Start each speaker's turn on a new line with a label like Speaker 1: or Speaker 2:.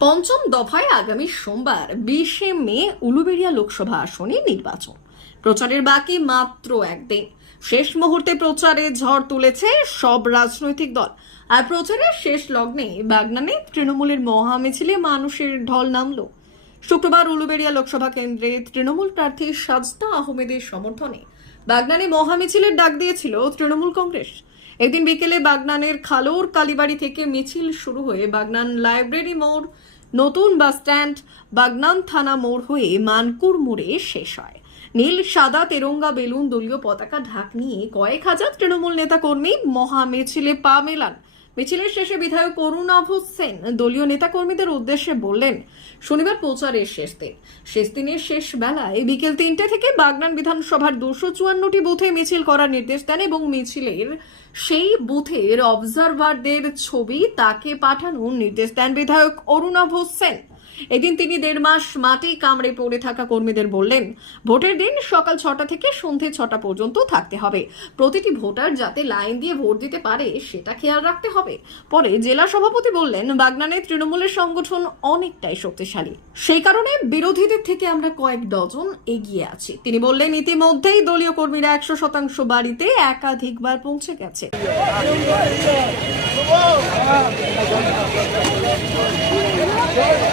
Speaker 1: পঞ্চম দফায় আগামী সোমবার বিশে মে উলুবেড়িয়া লোকসভা আসনে নির্বাচন। প্রচারের বাকি মাত্র একদিন। শেষ মুহূর্তে প্রচারে ঝড় তুলেছে সব রাজনৈতিক দল। আর প্রচারের শেষ লগ্নে বাগনানে তৃণমূলের মহা মিছিলে মানুষের ঢল নামলো। শুক্রবার উলুবেড়িয়া লোকসভা কেন্দ্রে তৃণমূল প্রার্থী সাজদা আহমেদের সমর্থনে বাগনানে মহা মিছিলের ডাক দিয়েছিল তৃণমূল কংগ্রেস। একদিন বিকেলে বাগনানের খালোর কালীবাড়ি থেকে মিছিল শুরু হয়ে বাগনান লাইব্রেরি মোড়, নতুন বাস স্ট্যান্ড, বাগনান থানা মোড় হয়ে মানকুর মোড়ে শেষ হয়। নীল, সাদা তেরঙ্গা বেলুন দলীয় পতাকা ঢাক নিয়ে কয়েক হাজার তৃণমূল নেতাকর্মী মহা মিছিলে পা মেলান। মিছিলের শেষে বিধায়ক অরুণাভ সেন দলীয় নেতাকর্মীদের উদ্দেশ্যে বললেন, শনিবার প্রচারের শেষ দিন। শেষ দিনের শেষ বেলায় বিকেল তিনটে থেকে বাগনান বিধানসভার দুশো চুয়ান্নটি বুথে মিছিল করার নির্দেশ দেন এবং মিছিলের সেই বুথের অবজারভারদের ছবি তাকে পাঠানোর নির্দেশ দেন বিধায়ক অরুণাভ সেন। এদিন তিনি দেড় মাস মাটি কামড়ে পড়ে থাকা কর্মীদের বললেন ভোটের দিন সকাল ছটা থেকে সন্ধে ছটা পর্যন্ত থাকতে হবে প্রতিটি ভোটার যাতে লাইন দিয়ে ভোট দিতে পারে সেটা খেয়াল রাখতে হবে পরে জেলা সভাপতি বললেন বাগনানে তৃণমূলের সংগঠন অনেকটাই শক্তিশালী সেই কারণে বিরোধীদের থেকে আমরা কয়েক ডজন এগিয়ে আছি তিনি বললেন ইতিমধ্যেই দলীয় কর্মীরা একশো শতাংশ বাড়িতে একাধিকবার পৌঁছে গেছে
Speaker 2: Hãy